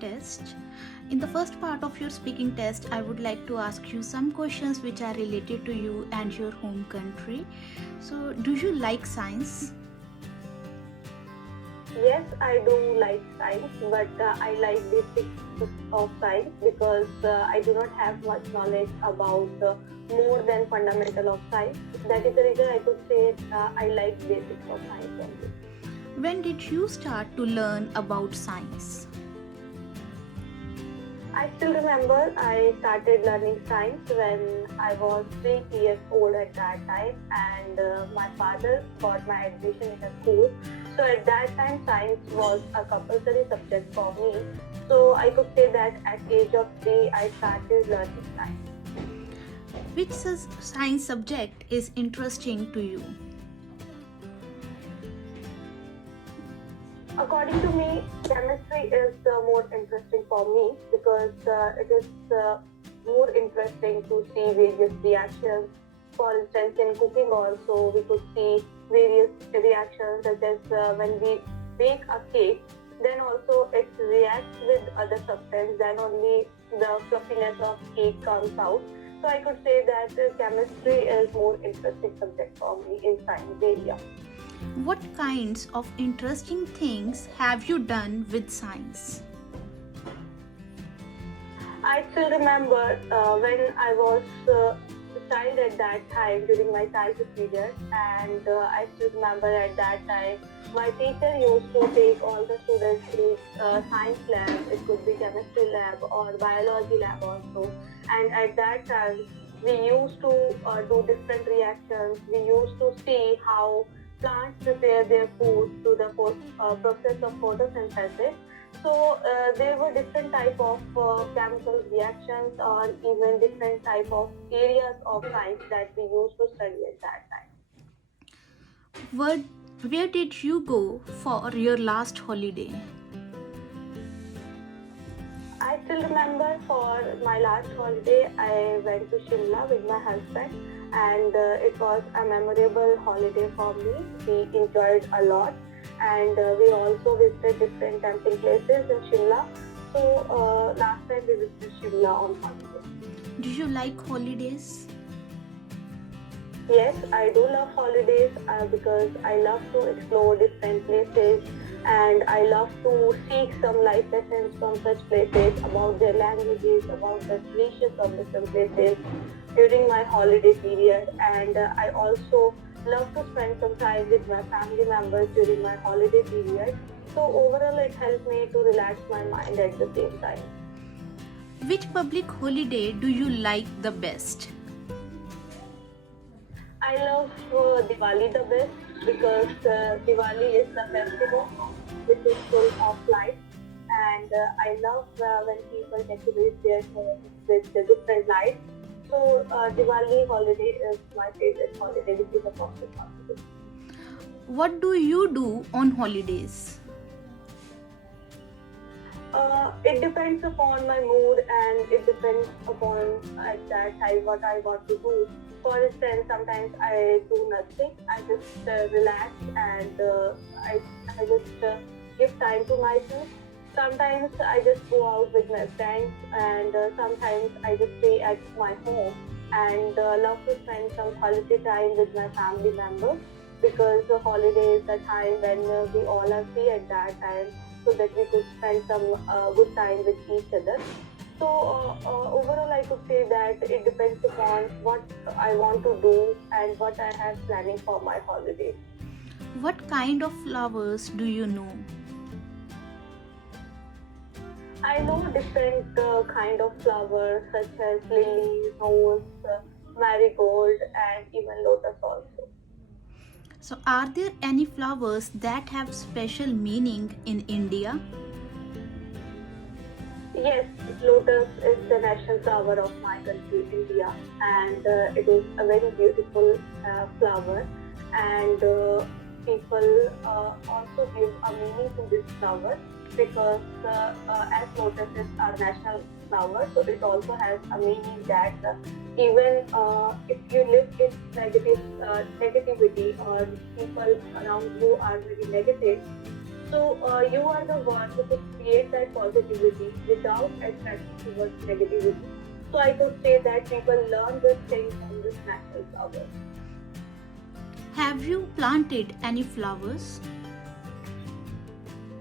test. In the first part of your speaking test, I would like to ask you some questions which are related to you and your home country. So, do you like science? Yes, I do like science, but I like basics of science because I do not have much knowledge about more than fundamental of science. That is the reason I could say I like basics of science only. When did you start to learn about science? I still remember I started learning science when I was 3 years old at that time, and my father got my admission in a school. So at that time, science was a compulsory subject for me. So I could say that at age of 3, I started learning science. Which science subject is interesting to you? According to me, chemistry is more interesting for me because it is more interesting to see various reactions. For instance, in cooking also, we could see various reactions such as when we bake a cake, then also it reacts with other substance, then only the fluffiness of cake comes out. So I could say that chemistry is more interesting subject for me in science area. What kinds of interesting things have you done with science? I still remember when I was a child at that time during my childhood period, and I still remember at that time my teacher used to take all the students to science lab. It could be chemistry lab or biology lab also, and at that time we used to do different reactions. We used to see how plants prepare their food through the process of photosynthesis. So there were different type of chemical reactions or even different type of areas of science that we used to study at that time. Where did you go for your last holiday? I still remember for my last holiday, I went to Shimla with my husband, and it was a memorable holiday for me. We enjoyed a lot, and we also visited different camping places in Shimla. So last time we visited Shimla on holiday. Do you like holidays? Yes, I do love holidays because I love to explore different places, and I love to seek some life lessons from such places about their languages, about the traditions of different places during my holiday period. And I also love to spend some time with my family members during my holiday period. So overall, it helped me to relax my mind at the same time. Which public holiday do you like the best? I love Diwali the best because Diwali is the festival which is full of light, and I love when people decorate their homes with the different lights. So Diwali holiday is my favorite holiday, which is a public holiday. What do you do on holidays? It depends upon my mood, and it depends upon at that time what I want to do. For instance, sometimes I do nothing. I just relax, and I just give time to myself. Sometimes I just go out with my friends, and sometimes I just stay at my home and love to spend some quality time with my family members because the holiday is the time when we all are free at that time, so that we could spend some good time with each other. So overall, I could say that it depends upon what I want to do and what I have planning for my holiday. What kind of flowers do you know? I know different kind of flowers such as lily, rose, marigold, and even lotus also. So, are there any flowers that have special meaning in India? Yes, lotus is the national flower of my country, India, and it is a very beautiful flower. And people also give a meaning to this flower because as lotus is our national flower, so it also has a meaning that even if you live in negativity or people around you are very negative, So you are the one who could create that positivity without attracting towards negativity. So I could say that people learn this thing from this natural flower. Have you planted any flowers?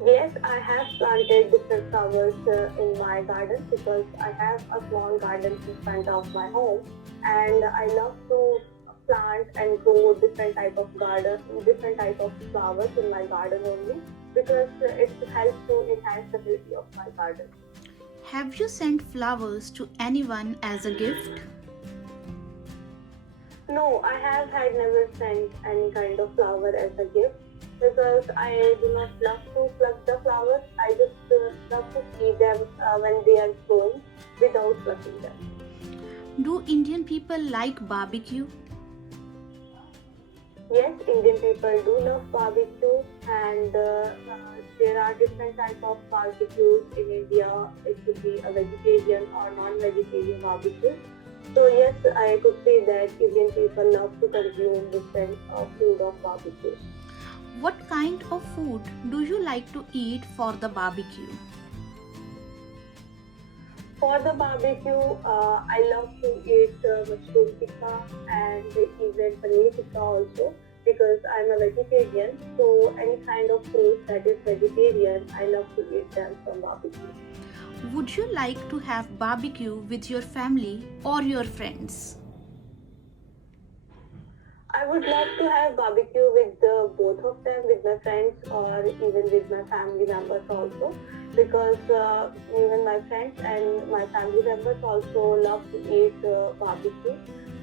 Yes, I have planted different flowers in my garden because I have a small garden in front of my home, and I love to plant and grow different type of flowers in my garden only because it helps to enhance the beauty of my garden. Have you sent flowers to anyone as a gift? No, I have had never sent any kind of flower as a gift because I do not love to pluck the flowers. I just love to see them when they are growing without plucking them. Do Indian people like barbecue? Yes, Indian people do love barbecue, and there are different type of barbecues in India. It could be a vegetarian or non-vegetarian barbecue. So yes, I could say that Indian people love to consume different food of barbecue. What kind of food do you like to eat for the barbecue? For the barbecue, I love to eat mushroom tikka and even paneer tikka also because I'm a vegetarian. So any kind of food that is vegetarian, I love to eat them from barbecue. Would you like to have barbecue with your family or your friends? I would love to have barbecue with both of them, with my friends or even with my family members also, because even my friends and my family members also love to eat barbecue.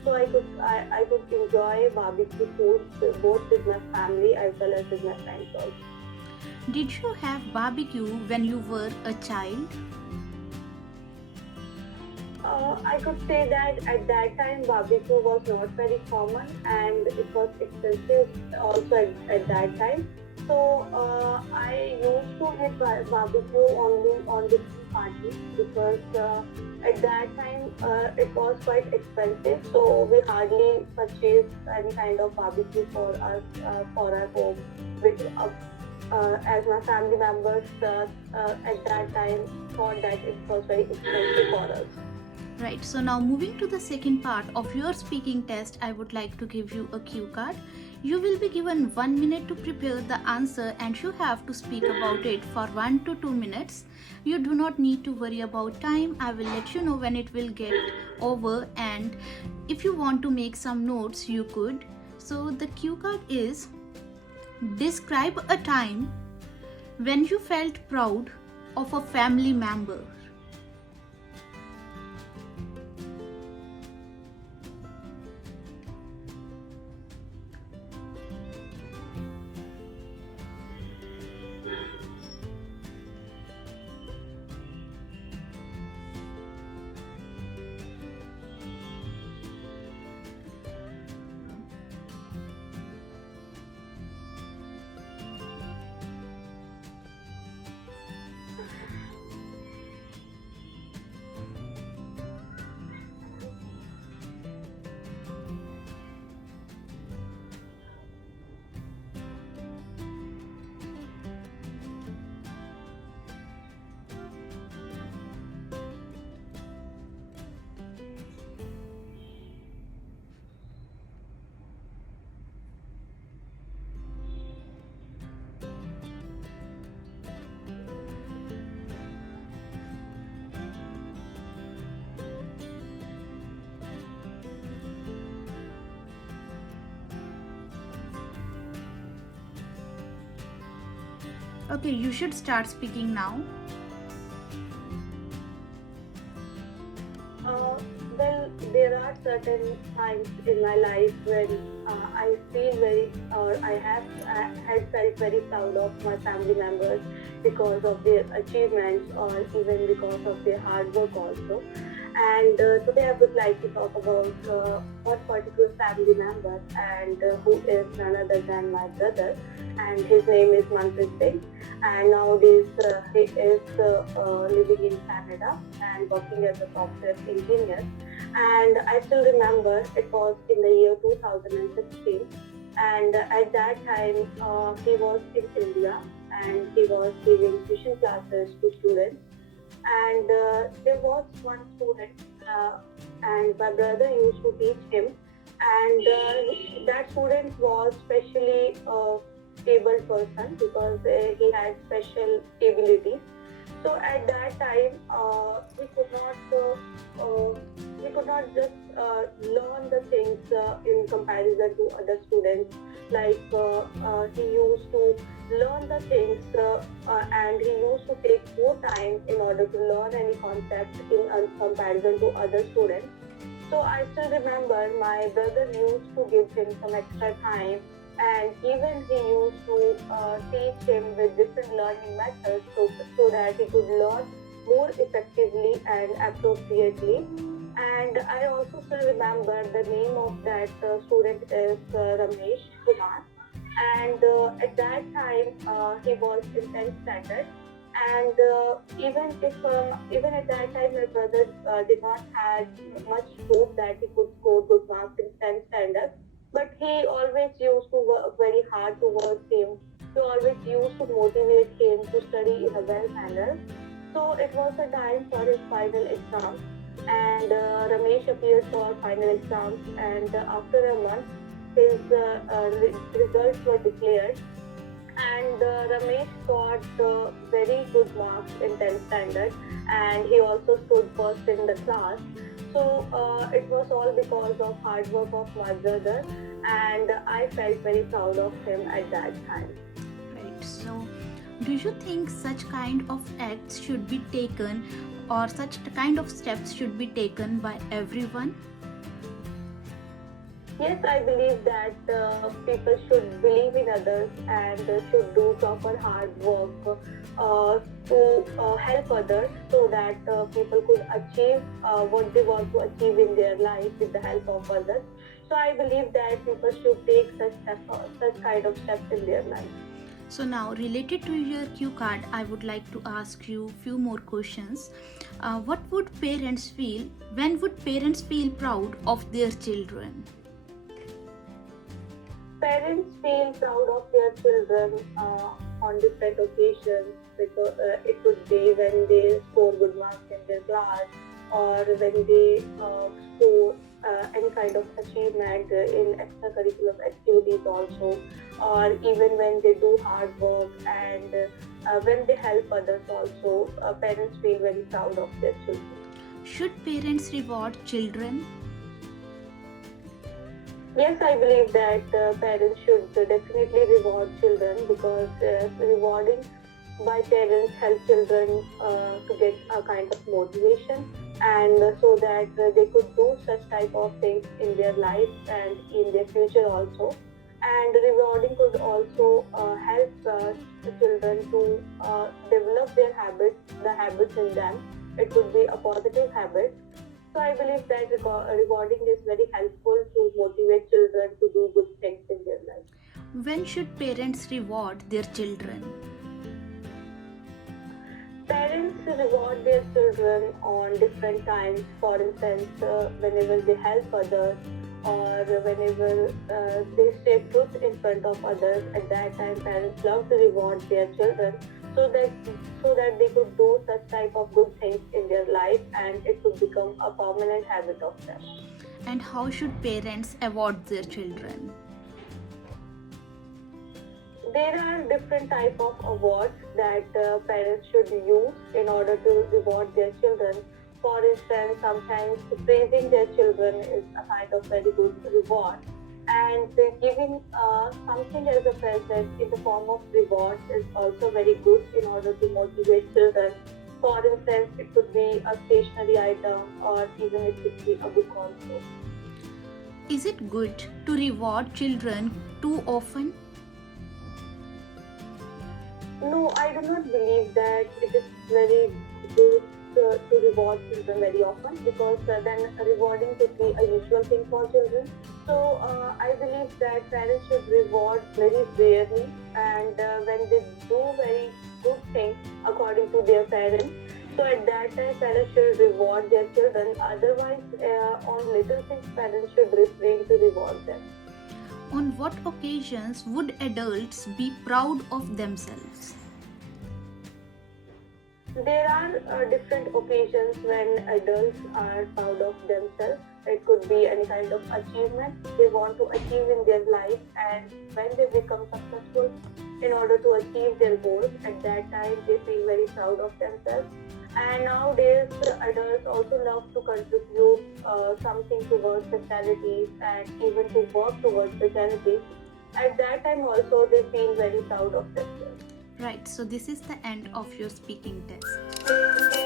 So I could enjoy barbecue food both with my family as well as with my friends also. Did you have barbecue when you were a child? I could say that at that time barbecue was not very common and it was expensive also at that time. So I used to eat barbecue only on different parties because at that time it was quite expensive. So we hardly purchased any kind of barbecue for us for our home. Which, as my family members at that time thought that it was very expensive for us. Right, so now moving to the second part of your speaking test, I would like to give you a cue card. You will be given 1 minute to prepare the answer and you have to speak about it for 1 to 2 minutes. You do not need to worry about time. I will let you know when it will get over, and if you want to make some notes, you could. So the cue card is: describe a time when you felt proud of a family member. Okay, you should start speaking now. Well, there are certain times in my life when I feel very, or I had felt very proud of my family members because of their achievements or even because of their hard work also. And today I would like to talk about one particular family member and who is none other than my brother, and his name is Manpreet Singh, and nowadays he is living in Canada and working as a software engineer. And I still remember it was in the year 2016, and at that time he was in India and he was giving tuition classes to students. And there was one student, and my brother used to teach him. And that student was specially a able person because he had special abilities. So at that time, we could not just learn the things in comparison to other students. Like he used to learn the things and he used to take more time in order to learn any concept in comparison to other students. So I still remember my brother used to give him some extra time, and even he used to teach him with different learning methods so that he could learn more effectively and appropriately. And I also still remember the name of that student is Ramesh Kumar. And at that time, he was in 10th standard. And even at that time, my brother did not have much hope that he could score good marks in 10th standard. But he always used to work very hard towards him. He always used to motivate him to study in a well manner. So it was a time for his final exam, and Ramesh appeared for final exams. And after a month, his results were declared. And Ramesh got very good marks in 10th standard, and he also stood first in the class. So it was all because of hard work of my brother, and I felt very proud of him at that time. Right. So, do you think such kind of acts should be taken, or such kind of steps should be taken by everyone? Yes, I believe that people should believe in others and should do proper hard work to help others so that people could achieve what they want to achieve in their life with the help of others. So I believe that people should take such kind of steps in their life. So now, related to your cue card, I would like to ask you few more questions. What would parents feel? When would parents feel proud of their children? Parents feel proud of their children on different occasions, because it could be when they score good marks in their class, or when they score any kind of achievement in extracurricular activities also, or even when they do hard work, and when they help others also. Parents feel very proud of their children. Should parents reward children? Yes, I believe that parents should definitely reward children, because rewarding by parents help children to get a kind of motivation, and so that they could do such type of things in their life and in their future also. And rewarding could also help the children to develop their habits, the habits in them. It could be a positive habit. So I believe that rewarding is very helpful to motivate children to do good things in their life. When should parents reward their children? Parents reward their children on different times. For instance, whenever they help others, or whenever they say truth in front of others. At that time, parents love to reward their children so that they could do such type of good things in their life, and it could become a permanent habit of them. And how should parents award their children? There are different type of awards that parents should use in order to reward their children. For instance, sometimes praising their children is a kind of very good reward, and giving something as a present in the form of reward is also very good in order to motivate children. For instance, it could be a stationery item, or even it could be a book also. Is it good to reward children too often? No, I do not believe that it is very good to reward children very often, because then rewarding could be a usual thing for children. So I believe that parents should reward very rarely, and when they do very good things according to their parents. So at that time, parents should reward their children. Otherwise, on little things, parents should refrain to reward them. On what occasions would adults be proud of themselves? There are different occasions when adults are proud of themselves. It could be any kind of achievement they want to achieve in their life, and when they become successful in order to achieve their goals, at that time they feel very proud of themselves. And nowadays, adults also love to contribute something towards the charities and even to work towards the charities. At that time also they feel very proud of themselves. Right, so this is the end of your speaking test.